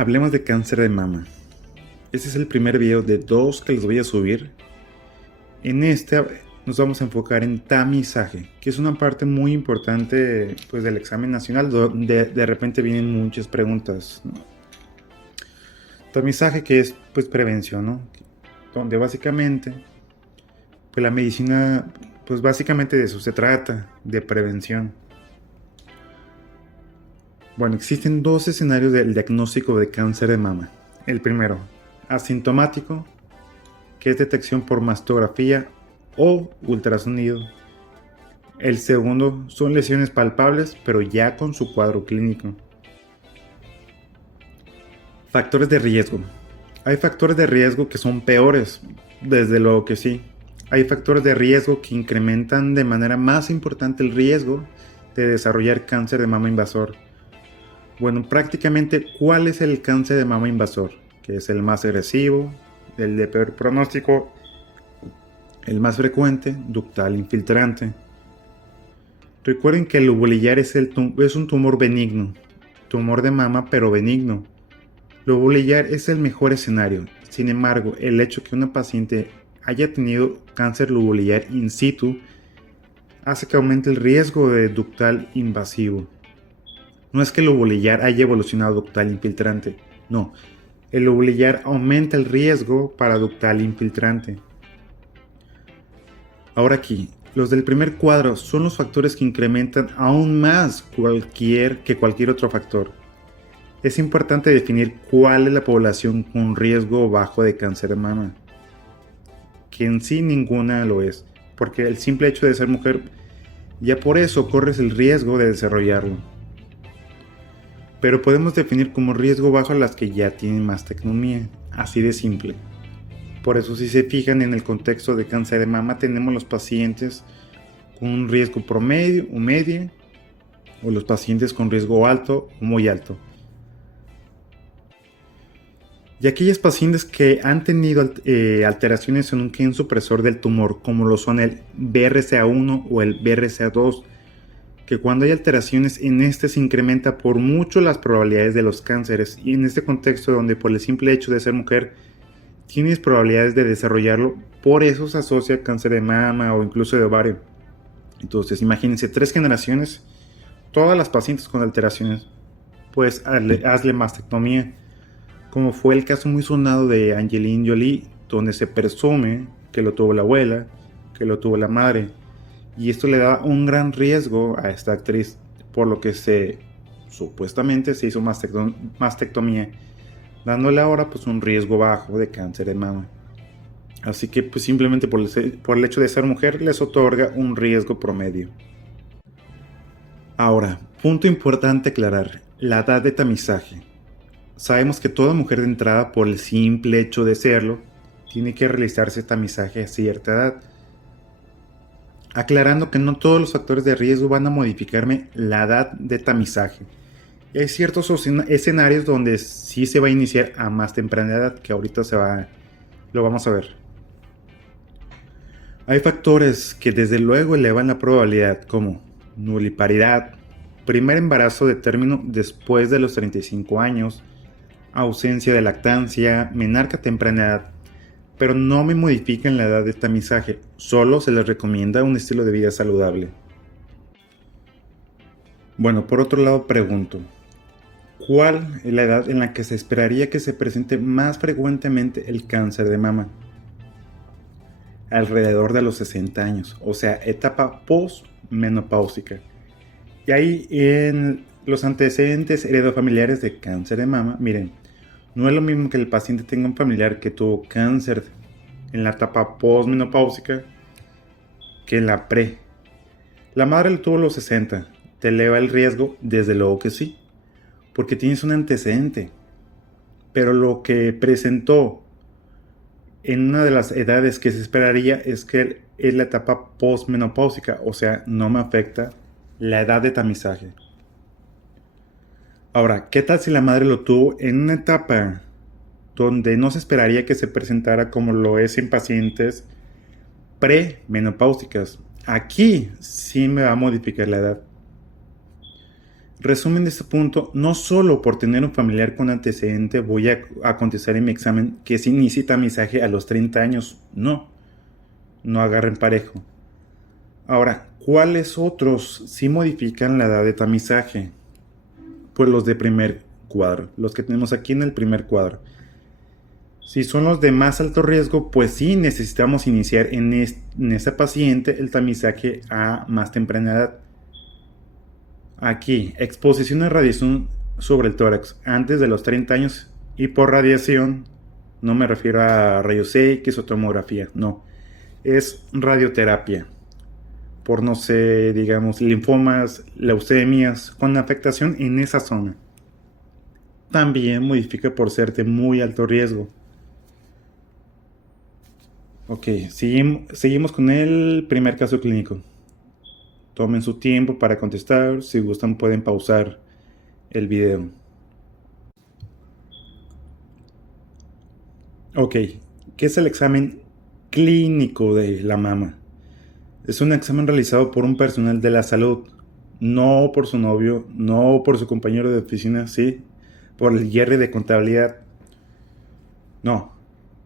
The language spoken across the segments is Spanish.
Hablemos de cáncer de mama. Este es el primer video de dos que les voy a subir. En este nos vamos a enfocar en tamizaje, que es una parte muy importante pues, del examen nacional, donde de repente vienen muchas preguntas, ¿no? Tamizaje, que es pues prevención, ¿no? Donde básicamente pues la medicina, pues básicamente de eso se trata, de prevención. Bueno, existen dos escenarios del diagnóstico de cáncer de mama. El primero, asintomático, que es detección por mastografía o ultrasonido. El segundo son lesiones palpables, pero ya con su cuadro clínico. Factores de riesgo. Hay factores de riesgo que son peores, desde luego que sí. Hay factores de riesgo que incrementan de manera más importante el riesgo de desarrollar cáncer de mama invasor. Bueno, prácticamente, ¿cuál es el cáncer de mama invasor? Que es el más agresivo, el de peor pronóstico, el más frecuente, ductal infiltrante. Recuerden que el lobulillar es un tumor benigno, tumor de mama pero benigno. Lobulillar es el mejor escenario. Sin embargo, el hecho que una paciente haya tenido cáncer lobulillar in situ hace que aumente el riesgo de ductal invasivo. No es que el lobulillar haya evolucionado a ductal infiltrante, no. El lobulillar aumenta el riesgo para ductal infiltrante. Ahora aquí, los del primer cuadro son los factores que incrementan aún más que cualquier otro factor. Es importante definir cuál es la población con riesgo bajo de cáncer de mama, que en sí ninguna lo es, porque el simple hecho de ser mujer, ya por eso corres el riesgo de desarrollarlo. Pero podemos definir como riesgo bajo a las que ya tienen mastectomía, así de simple. Por eso, si se fijan en el contexto de cáncer de mama, tenemos los pacientes con un riesgo promedio o media, o los pacientes con riesgo alto o muy alto. Y aquellas pacientes que han tenido alteraciones en un gen supresor del tumor, como lo son el BRCA1 o el BRCA2, que cuando hay alteraciones en este se incrementa por mucho las probabilidades de los cánceres, y en este contexto donde por el simple hecho de ser mujer tienes probabilidades de desarrollarlo, por eso se asocia a cáncer de mama o incluso de ovario. Entonces imagínense 3 generaciones, todas las pacientes con alteraciones, pues hazle mastectomía, como fue el caso muy sonado de Angelina Jolie, donde se presume que lo tuvo la abuela, que lo tuvo la madre, y esto le daba un gran riesgo a esta actriz, por lo que supuestamente se hizo mastectomía, dándole ahora pues un riesgo bajo de cáncer de mama. Así que pues simplemente por el hecho de ser mujer les otorga un riesgo promedio. Ahora, punto importante aclarar, la edad de tamizaje. Sabemos que toda mujer de entrada, por el simple hecho de serlo, tiene que realizarse tamizaje a cierta edad. Aclarando que no todos los factores de riesgo van a modificarme la edad de tamizaje. Hay ciertos escenarios donde sí se va a iniciar a más temprana edad, que ahorita lo vamos a ver. Hay factores que desde luego elevan la probabilidad, como nuliparidad, primer embarazo de término después de los 35 años, ausencia de lactancia, menarca a temprana edad, pero no me modifican la edad de tamizaje, solo se les recomienda un estilo de vida saludable. Bueno, por otro lado pregunto, ¿cuál es la edad en la que se esperaría que se presente más frecuentemente el cáncer de mama? Alrededor de los 60 años, o sea, etapa postmenopáusica. Y ahí en los antecedentes heredofamiliares de cáncer de mama, miren, no es lo mismo que el paciente tenga un familiar que tuvo cáncer en la etapa postmenopáusica que en la pre. La madre lo tuvo a los 60, ¿te eleva el riesgo? Desde luego que sí, porque tienes un antecedente. Pero lo que presentó en una de las edades que se esperaría es que es la etapa postmenopáusica, o sea, no me afecta la edad de tamizaje. Ahora, ¿qué tal si la madre lo tuvo en una etapa donde no se esperaría que se presentara como lo es en pacientes premenopáusicas? Aquí sí me va a modificar la edad. Resumen de este punto, no solo por tener un familiar con antecedente voy a contestar en mi examen que se inicie tamizaje a los 30 años. No agarren parejo. Ahora, ¿cuáles otros sí modifican la edad de tamizaje? Pues los de primer cuadro, los que tenemos aquí en el primer cuadro. Si son los de más alto riesgo, pues sí necesitamos iniciar en esa paciente el tamizaje a más temprana edad. Aquí, exposición a radiación sobre el tórax antes de los 30 años, y por radiación no me refiero a rayos X o tomografía, no, es radioterapia por, no sé, digamos, linfomas, leucemias con afectación en esa zona. También modifica por ser de muy alto riesgo. Ok, seguimos con el primer caso clínico. Tomen su tiempo para contestar, si gustan pueden pausar el video. Ok, ¿qué es el examen clínico de la mama? Es un examen realizado por un personal de la salud, no por su novio, no por su compañero de oficina, sí, por el IR de contabilidad. No,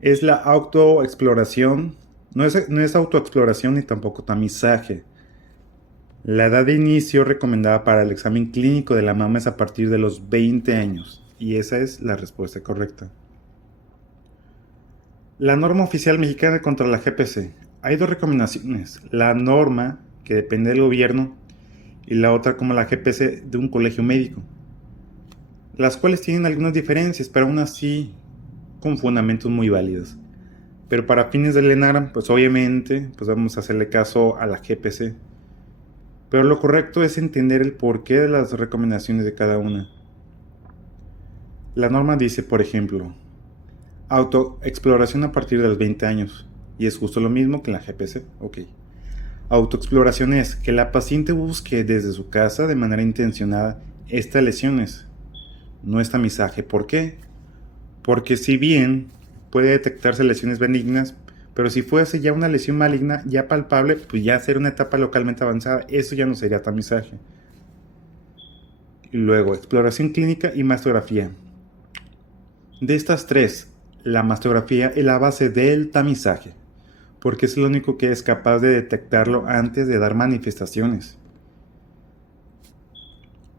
es la autoexploración, no es autoexploración ni tampoco tamizaje. La edad de inicio recomendada para el examen clínico de la mama es a partir de los 20 años, y esa es la respuesta correcta. La norma oficial mexicana contra la GPC. Hay dos recomendaciones, la norma, que depende del gobierno, y la otra como la GPC de un colegio médico, las cuales tienen algunas diferencias, pero aún así con fundamentos muy válidos. Pero para fines del ENARA, pues obviamente pues vamos a hacerle caso a la GPC. Pero lo correcto es entender el porqué de las recomendaciones de cada una. La norma dice, por ejemplo, autoexploración a partir de los 20 años. Y es justo lo mismo que en la GPC. Ok. Autoexploración es que la paciente busque desde su casa de manera intencionada estas lesiones. No es tamizaje. ¿Por qué? Porque si bien puede detectarse lesiones benignas, pero si fuese ya una lesión maligna ya palpable, pues ya ser una etapa localmente avanzada, eso ya no sería tamizaje. Y luego, exploración clínica y mastografía. De estas tres, la mastografía es la base del tamizaje, porque es lo único que es capaz de detectarlo antes de dar manifestaciones.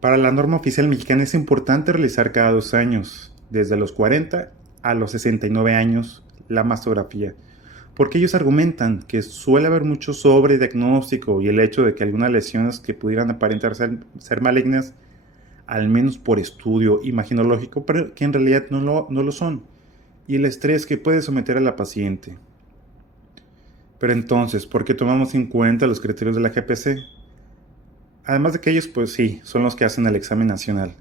Para la norma oficial mexicana es importante realizar cada 2 años, desde los 40 a los 69 años, la mastografía, porque ellos argumentan que suele haber mucho sobrediagnóstico y el hecho de que algunas lesiones que pudieran aparentar ser malignas, al menos por estudio imaginológico, pero que en realidad no lo son, y el estrés que puede someter a la paciente. Pero entonces, ¿por qué tomamos en cuenta los criterios de la GPC? Además de que ellos, pues sí, son los que hacen el examen nacional.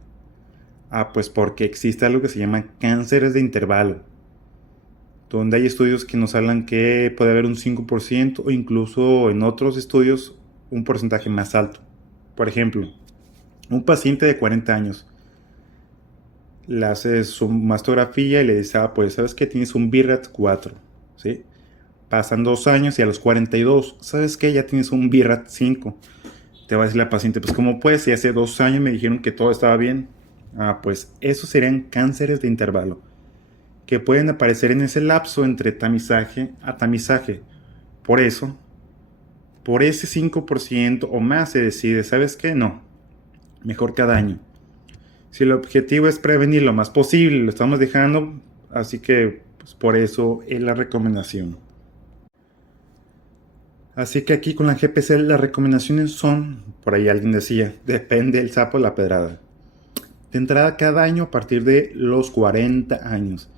Pues porque existe algo que se llama cánceres de intervalo, donde hay estudios que nos hablan que puede haber un 5% o incluso en otros estudios un porcentaje más alto. Por ejemplo, un paciente de 40 años le hace su mastografía y le dice, pues sabes que tienes un BRAF 4, ¿sí? Pasan 2 años y a los 42, ¿sabes qué? Ya tienes un BRAF 5. Te va a decir la paciente, pues ¿cómo puedes? Si hace 2 años me dijeron que todo estaba bien. Pues esos serían cánceres de intervalo, que pueden aparecer en ese lapso entre tamizaje a tamizaje. Por eso, por ese 5% o más se decide, ¿sabes qué? No, mejor cada año. Si el objetivo es prevenir lo más posible, lo estamos dejando, así que pues, por eso es la recomendación. Así que aquí con la GPC las recomendaciones son, por ahí alguien decía, depende del sapo la pedrada. De entrada cada año a partir de los 40 años.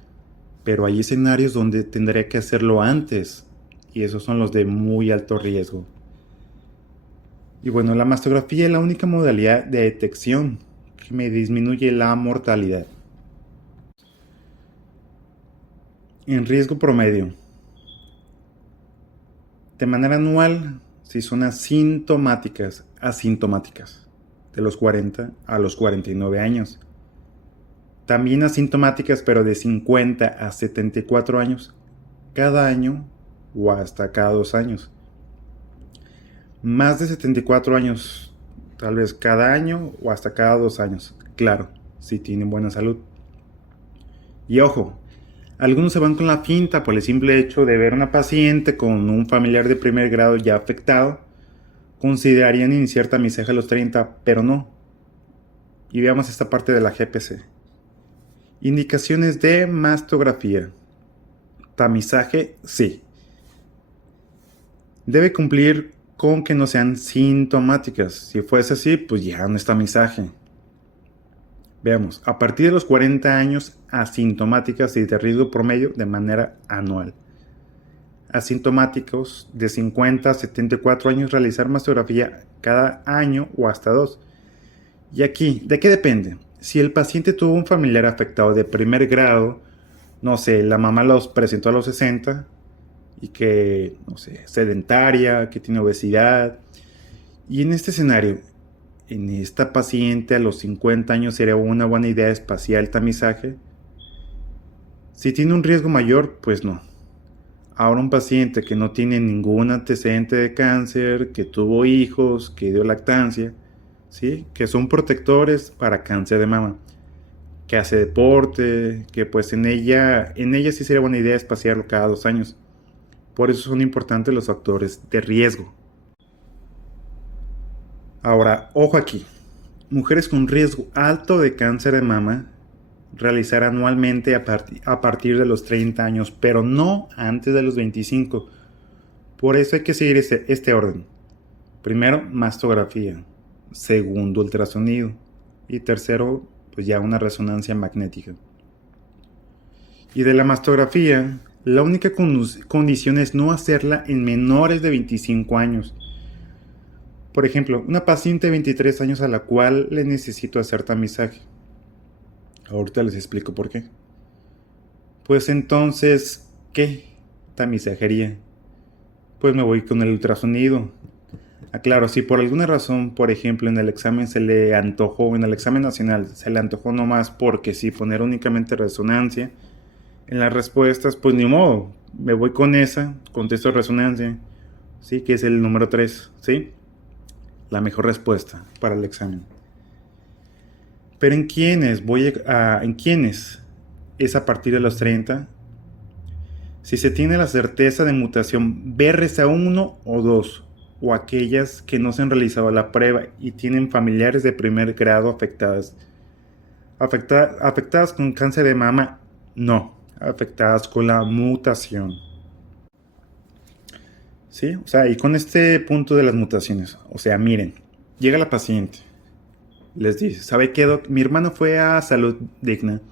Pero hay escenarios donde tendría que hacerlo antes, y esos son los de muy alto riesgo. Y bueno, la mastografía es la única modalidad de detección que me disminuye la mortalidad. En riesgo promedio, de manera anual, si son asintomáticas, de los 40 a los 49 años. También asintomáticas, pero de 50 a 74 años, cada año o hasta cada 2 años. Más de 74 años, tal vez cada año o hasta cada 2 años, claro, si tienen buena salud. Y ojo, algunos se van con la finta por el simple hecho de ver a una paciente con un familiar de primer grado ya afectado, considerarían iniciar tamizaje a los 30, pero no. Y veamos esta parte de la GPC. Indicaciones de mastografía. Tamizaje, sí. Debe cumplir con que no sean sintomáticas. Si fuese así, pues ya no es tamizaje. Veamos, a partir de los 40 años, asintomáticas y de riesgo promedio de manera anual. Asintomáticos de 50 a 74 años realizar mastografía cada año o hasta 2. Y aquí, ¿de qué depende? Si el paciente tuvo un familiar afectado de primer grado, no sé, la mamá los presentó a los 60 y que, no sé, sedentaria, que tiene obesidad. Y en este escenario, en esta paciente a los 50 años sería una buena idea espaciar el tamizaje. Si tiene un riesgo mayor, pues no. Ahora un paciente que no tiene ningún antecedente de cáncer, que tuvo hijos, que dio lactancia, ¿sí? Que son protectores para cáncer de mama, que hace deporte, que pues en ella sí sería buena idea espaciarlo cada 2 años. Por eso son importantes los factores de riesgo. Ahora, ojo aquí. Mujeres con riesgo alto de cáncer de mama realizar anualmente a partir de los 30 años, pero no antes de los 25. Por eso hay que seguir este orden. Primero, mastografía. Segundo, ultrasonido. Y tercero, pues ya una resonancia magnética. Y de la mastografía, la única condición es no hacerla en menores de 25 años. Por ejemplo, una paciente de 23 años a la cual le necesito hacer tamizaje. Ahorita les explico por qué. Pues entonces, ¿qué tamizajería? Pues me voy con el ultrasonido. Aclaro, si por alguna razón, por ejemplo, en el examen se le antojó, en el examen nacional, se le antojó nomás porque sí, poner únicamente resonancia en las respuestas, pues ni modo, me voy con esa, contesto resonancia, sí, que es el número 3, ¿sí? La mejor respuesta para el examen. Pero ¿en quiénes? ¿En quiénes? Es a partir de los 30. Si se tiene la certeza de mutación BRCA1 o 2, o aquellas que no se han realizado la prueba y tienen familiares de primer grado afectadas. Afectadas con cáncer de mama, no. Afectadas con la mutación. ¿Sí? O sea, y con este punto de las mutaciones, o sea, miren, llega la paciente, les dice, ¿sabe qué, doc? Mi hermano fue a Salud Digna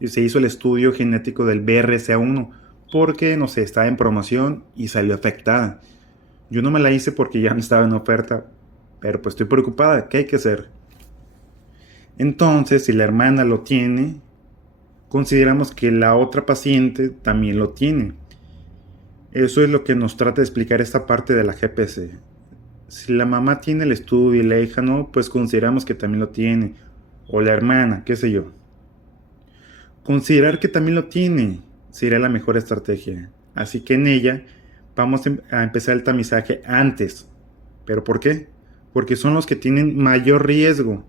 y se hizo el estudio genético del BRCA1 porque, no sé, estaba en promoción y salió afectada. Yo no me la hice porque ya no estaba en oferta, pero pues estoy preocupada, ¿qué hay que hacer? Entonces, si la hermana lo tiene, consideramos que la otra paciente también lo tiene. Eso es lo que nos trata de explicar esta parte de la GPC. Si la mamá tiene el estudio y la hija no, pues consideramos que también lo tiene. O la hermana, qué sé yo. Considerar que también lo tiene sería la mejor estrategia. Así que en ella vamos a empezar el tamizaje antes. ¿Pero por qué? Porque son los que tienen mayor riesgo.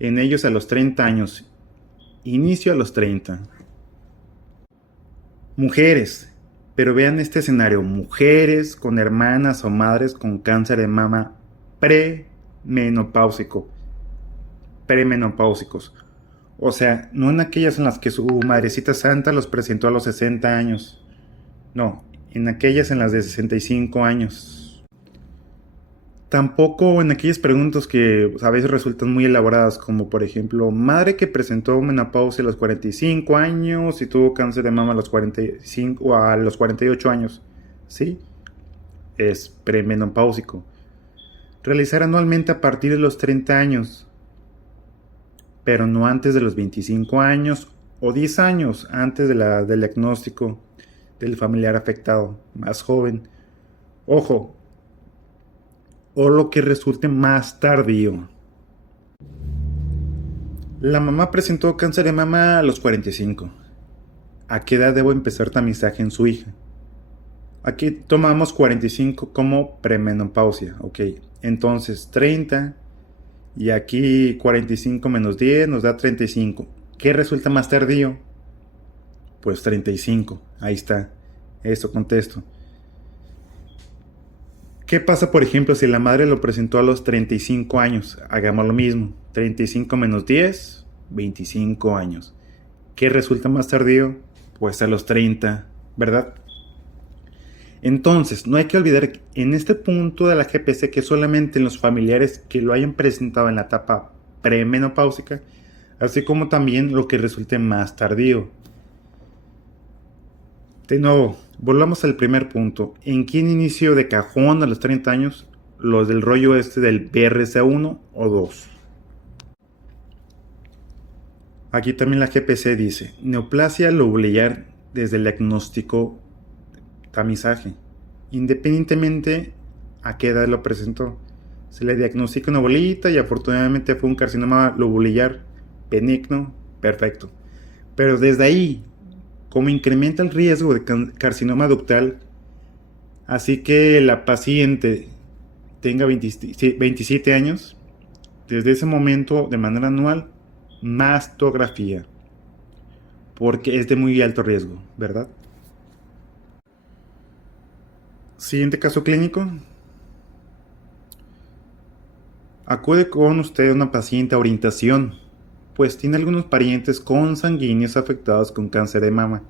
En ellos a los 30 años. Inicio a los 30. Mujeres. Pero vean este escenario, mujeres con hermanas o madres con cáncer de mama premenopáusicos. O sea, no en aquellas en las que su madrecita santa los presentó a los 60 años. No, en aquellas en las de 65 años. Tampoco en aquellas preguntas que a veces resultan muy elaboradas, como por ejemplo, madre que presentó menopausia a los 45 años y tuvo cáncer de mama a los 45 o a los 48 años. ¿Sí? Es premenopáusico. Realizar anualmente a partir de los 30 años, pero no antes de los 25 años o 10 años antes del diagnóstico del familiar afectado, más joven. Ojo, o lo que resulte más tardío. La mamá presentó cáncer de mama a los 45. ¿A qué edad debo empezar tamizaje en su hija? Aquí tomamos 45 como premenopausia, ok. Entonces 30 Y aquí 45 menos 10 nos da 35. ¿Qué resulta más tardío? Pues 35. Ahí está. Eso contesto. ¿Qué pasa, por ejemplo, si la madre lo presentó a los 35 años? Hagamos lo mismo. 35 menos 10, 25 años. ¿Qué resulta más tardío? Pues a los 30, ¿verdad? Entonces, no hay que olvidar en este punto de la GPC que solamente en los familiares que lo hayan presentado en la etapa premenopáusica, así como también lo que resulte más tardío. De nuevo, volvamos al primer punto. ¿En quién inició de cajón a los 30 años? Los del rollo este del BRCA1 o 2. Aquí también la GPC dice, neoplasia lobulillar desde el diagnóstico tamizaje, independientemente a qué edad lo presentó. Se le diagnostica una bolita y afortunadamente fue un carcinoma lobulillar benigno, perfecto. Pero desde ahí, como incrementa el riesgo de carcinoma ductal, así que la paciente tenga 27 años, desde ese momento de manera anual, mastografía, porque es de muy alto riesgo, ¿verdad? Siguiente caso clínico. Acude con usted a una paciente a orientación, pues tiene algunos parientes consanguíneos afectados con cáncer de mama.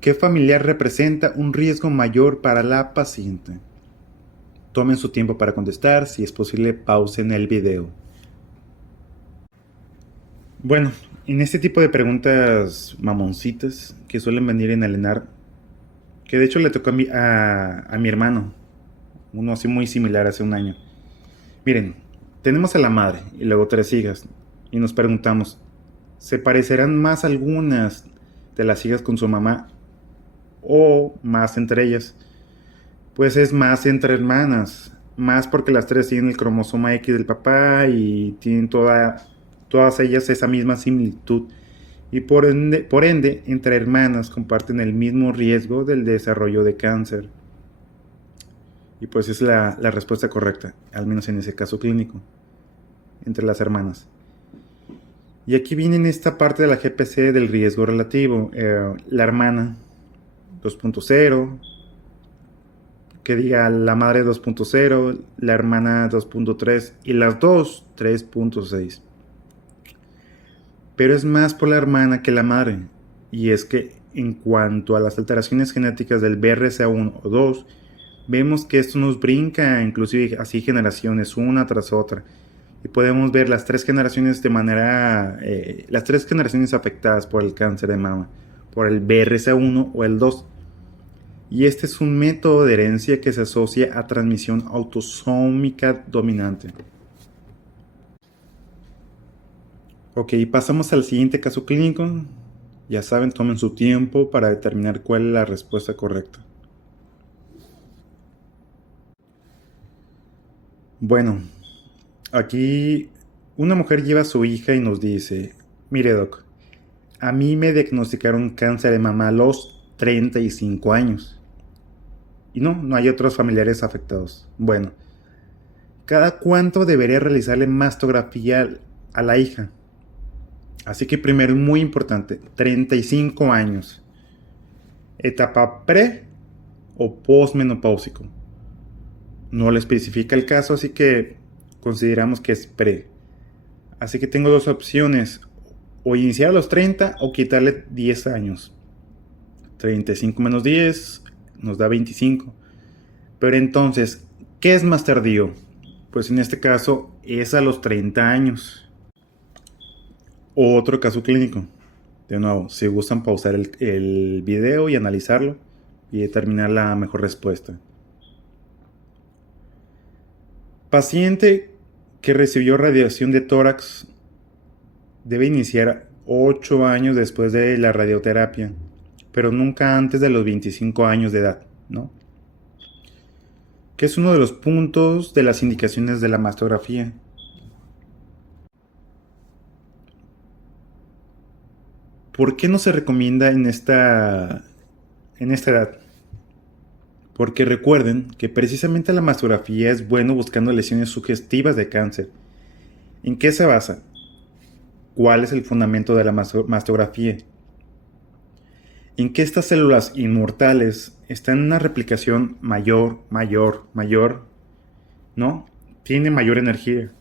¿Qué familiar representa un riesgo mayor para la paciente? Tomen su tiempo para contestar, si es posible pausen el video. Bueno, en este tipo de preguntas mamoncitas que suelen venir en el ENAR, que de hecho le tocó a mi hermano, uno así muy similar hace un año. Miren, tenemos a la madre y luego 3 hijas y nos preguntamos, ¿se parecerán más algunas de las hijas con su mamá o más entre ellas? Pues es más entre hermanas, más porque las 3 tienen el cromosoma X del papá y tienen todas ellas esa misma similitud y por ende entre hermanas comparten el mismo riesgo del desarrollo de cáncer. Y pues es la respuesta correcta, al menos en ese caso clínico, entre las hermanas. Y aquí viene en esta parte de la GPC del riesgo relativo. La hermana 2.0, que diga la madre 2.0, la hermana 2.3 y las dos 3.6. Pero es más por la hermana que la madre. Y es que en cuanto a las alteraciones genéticas del BRCA1 o 2, vemos que esto nos brinca inclusive así generaciones una tras otra y podemos ver las 3 generaciones de manera las 3 generaciones afectadas por el cáncer de mama, por el BRCA1 o el 2, y este es un método de herencia que se asocia a transmisión autosómica dominante. Ok, pasamos al siguiente caso clínico. Ya saben, tomen su tiempo para determinar cuál es la respuesta correcta. Bueno, aquí una mujer lleva a su hija y nos dice, mire doc, a mí me diagnosticaron cáncer de mama a los 35 años. Y no hay otros familiares afectados. Bueno, ¿cada cuánto debería realizarle mastografía a la hija? Así que primero, muy importante, 35 años. ¿Etapa pre o postmenopáusico? No le especifica el caso, así que consideramos que es pre. Así que tengo 2 opciones, o iniciar a los 30 o quitarle 10 años. 35 menos 10 nos da 25. Pero entonces, ¿qué es más tardío? Pues en este caso es a los 30 años. Otro caso clínico. De nuevo, si gustan pausar el video y analizarlo y determinar la mejor respuesta. Paciente que recibió radiación de tórax debe iniciar 8 años después de la radioterapia, pero nunca antes de los 25 años de edad, ¿no? Que es uno de los puntos de las indicaciones de la mastografía. ¿Por qué no se recomienda en esta edad? Porque recuerden que precisamente la mastografía es bueno buscando lesiones sugestivas de cáncer ¿En qué se basa? ¿Cuál es el fundamento de la mastografía? En que estas células inmortales están en una replicación mayor, ¿no? Tiene mayor energía.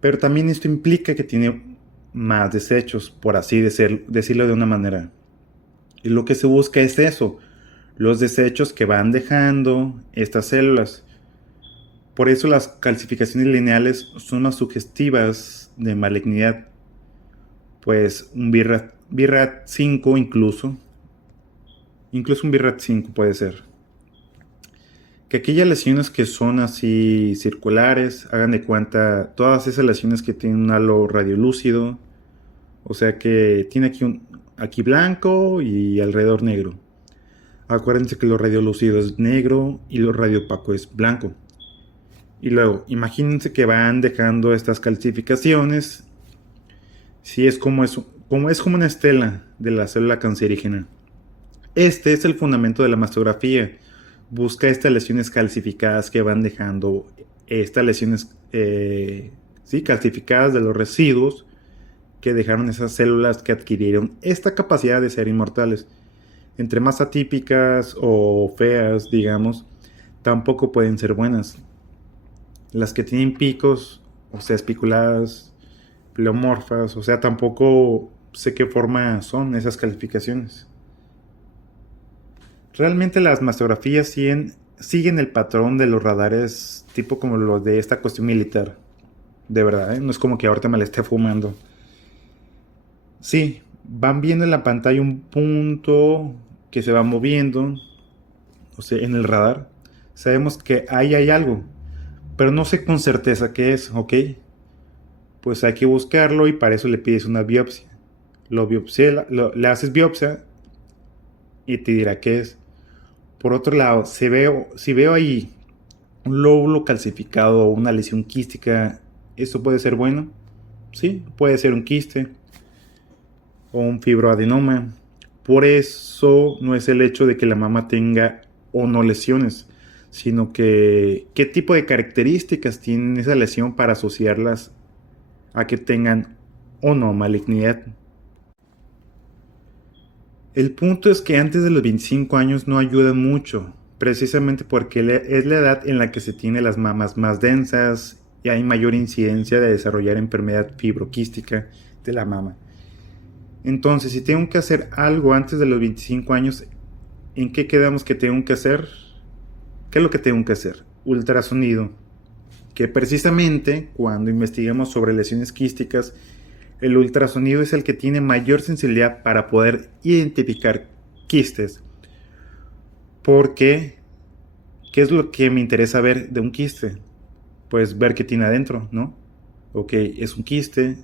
Pero también esto implica que tiene más desechos, por así decirlo de una manera. Y lo que se busca es eso, los desechos que van dejando estas células. Por eso las calcificaciones lineales son más sugestivas de malignidad. Pues un BRAF 5 incluso un BRAF 5 puede ser. Que aquellas lesiones que son así circulares, hagan de cuenta todas esas lesiones que tienen un halo radiolúcido, o sea que tiene aquí blanco y alrededor negro. Acuérdense que lo radiolúcido es negro y lo radiopaco es blanco. Y luego, imagínense que van dejando estas calcificaciones. Si es como una estela de la célula cancerígena. Este es el fundamento de la mastografía. Busca estas lesiones calcificadas que van dejando estas lesiones calcificadas de los residuos que dejaron esas células que adquirieron esta capacidad de ser inmortales. Entre más atípicas o feas, digamos, tampoco pueden ser buenas. Las que tienen picos, o sea, espiculadas, pleomorfas, o sea, tampoco sé qué forma son esas calificaciones. Realmente las mastografías siguen el patrón de los radares, tipo como los de esta cuestión militar. De verdad, ¿eh? No es como que ahorita me la esté fumando. Sí, van viendo en la pantalla un punto que se va moviendo, o sea, en el radar. Sabemos que ahí hay algo, pero no sé con certeza qué es, ¿ok? Pues hay que buscarlo y para eso le pides una biopsia. Le haces biopsia y te dirá qué es. Por otro lado, si veo ahí un lóbulo calcificado o una lesión quística, ¿esto puede ser bueno? Sí, puede ser un quiste o un fibroadenoma. Por eso no es el hecho de que la mama tenga o no lesiones, sino que qué tipo de características tiene esa lesión para asociarlas a que tengan o no malignidad. El punto es que antes de los 25 años no ayuda mucho, precisamente porque es la edad en la que se tienen las mamas más densas y hay mayor incidencia de desarrollar enfermedad fibroquística de la mama. Entonces, si tengo que hacer algo antes de los 25 años, ¿en qué quedamos que tengo que hacer? ¿Qué es lo que tengo que hacer? Ultrasonido. Que precisamente cuando investigamos sobre lesiones quísticas, el ultrasonido es el que tiene mayor sensibilidad para poder identificar quistes. Porque, ¿qué es lo que me interesa ver de un quiste? Pues ver qué tiene adentro, ¿no? Ok, es un quiste.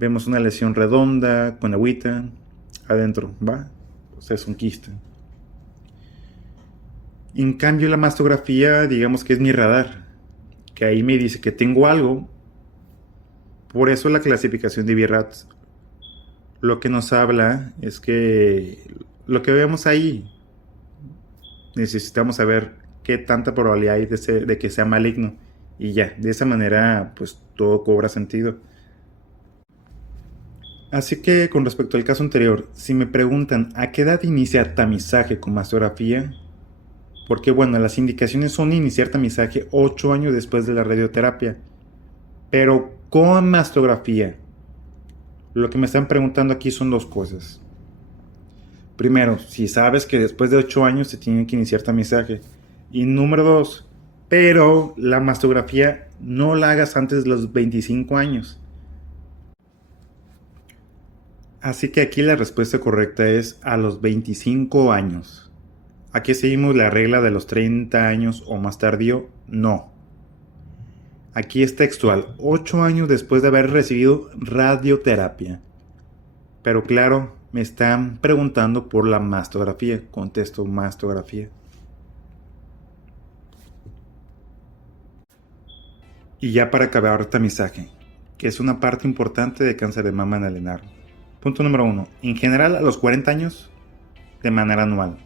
Vemos una lesión redonda con agüita adentro, ¿va? O sea, es un quiste. En cambio, la mastografía, digamos que es mi radar, que ahí me dice que tengo algo. Por eso la clasificación de BRAF lo que nos habla es que lo que vemos ahí necesitamos saber qué tanta probabilidad hay de que sea maligno y ya, de esa manera pues todo cobra sentido. Así que con respecto al caso anterior, si me preguntan a qué edad inicia tamizaje con mastografía, porque bueno, las indicaciones son iniciar tamizaje 8 años después de la radioterapia, pero con mastografía. Lo que me están preguntando aquí son dos cosas. Primero, si sabes que después de 8 años se tiene que iniciar tamizaje. Y número 2, pero la mastografía no la hagas antes de los 25 años. Así que aquí la respuesta correcta es a los 25 años. ¿Aquí seguimos la regla de los 30 años o más tardío? No. Aquí es textual, 8 años después de haber recibido radioterapia. Pero claro, me están preguntando por la mastografía. Contesto mastografía. Y ya para acabar tamizaje, que es una parte importante de cáncer de mama en el enano. Punto número 1. En general a los 40 años, de manera anual.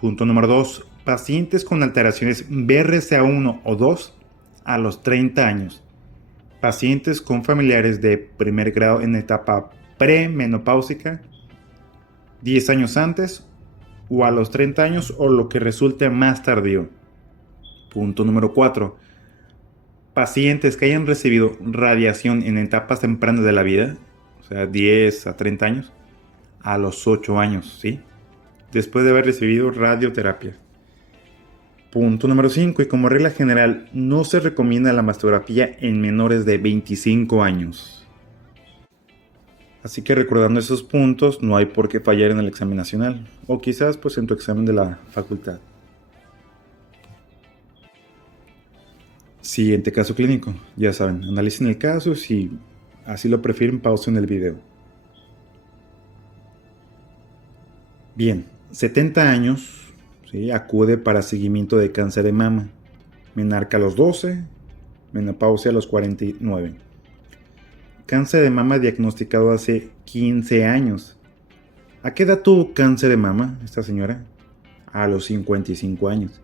Punto número 2. Pacientes con alteraciones BRCA1 o 2 a los 30 años. Pacientes con familiares de primer grado en etapa premenopáusica, 10 años antes o a los 30 años o lo que resulte más tardío. Punto número 4. Pacientes que hayan recibido radiación en etapas tempranas de la vida, o sea, 10 a 30 años, a los 8 años, ¿sí? Después de haber recibido radioterapia. Punto número 5. Y como regla general, no se recomienda la mastografía en menores de 25 años. Así que recordando esos puntos, no hay por qué fallar en el examen nacional. O quizás pues en tu examen de la facultad. Siguiente caso clínico. Ya saben, analicen el caso. Si así lo prefieren, pausen el video. Bien, 70 años, ¿sí? Acude para seguimiento de cáncer de mama. Menarca a los 12, menopausia a los 49. Cáncer de mama diagnosticado hace 15 años. ¿A qué edad tuvo cáncer de mama esta señora? A los 55 años.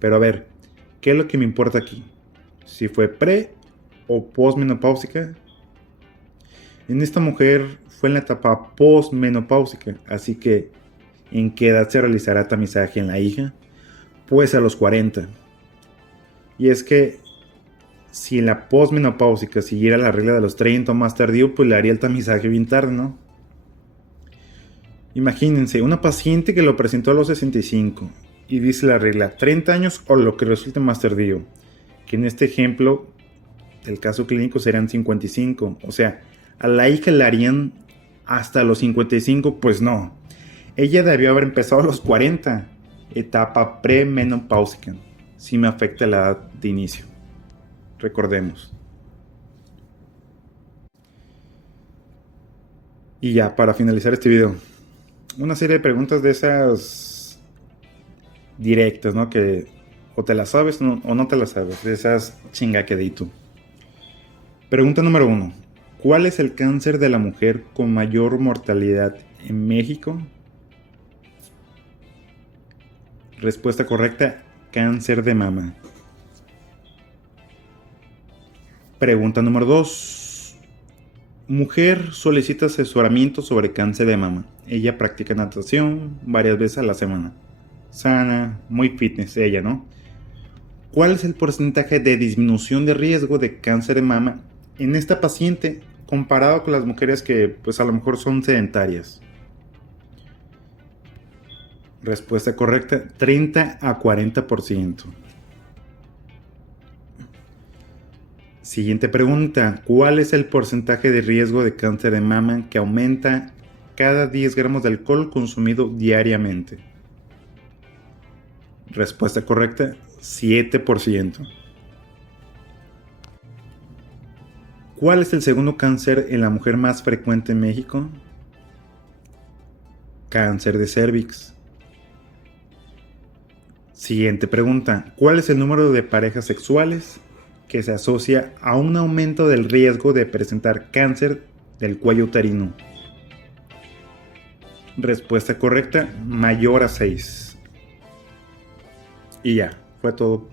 Pero a ver, ¿qué es lo que me importa aquí? Si fue pre o postmenopáusica. En esta mujer fue en la etapa postmenopáusica, así que ¿en qué edad se realizará tamizaje en la hija? Pues a los 40. Y es que si en la postmenopáusica siguiera la regla de los 30 o más tardío, pues le haría el tamizaje bien tarde, ¿no? Imagínense, una paciente que lo presentó a los 65 y dice la regla 30 años o lo que resulte más tardío, que en este ejemplo el caso clínico serían 55, o sea, a la hija le harían hasta los 55, pues no. Ella debió haber empezado a los 40, etapa premenopáusica, si me afecta la edad de inicio. Recordemos. Y ya, para finalizar este video, una serie de preguntas de esas directas, ¿no? Que o te las sabes o no te las sabes, de esas chingaquedito. Pregunta número 1. ¿Cuál es el cáncer de la mujer con mayor mortalidad en México? Respuesta correcta, cáncer de mama. Pregunta número 2. Mujer solicita asesoramiento sobre cáncer de mama. Ella practica natación varias veces a la semana. Sana, muy fitness ella, ¿no? ¿Cuál es el porcentaje de disminución de riesgo de cáncer de mama en esta paciente comparado con las mujeres que pues a lo mejor son sedentarias? Respuesta correcta, 30 a 40%. Siguiente pregunta, ¿cuál es el porcentaje de riesgo de cáncer de mama que aumenta cada 10 gramos de alcohol consumido diariamente? Respuesta correcta, 7%. ¿Cuál es el segundo cáncer en la mujer más frecuente en México? Cáncer de cervix. Siguiente pregunta, ¿cuál es el número de parejas sexuales que se asocia a un aumento del riesgo de presentar cáncer del cuello uterino? Respuesta correcta, mayor a 6. Y ya, fue todo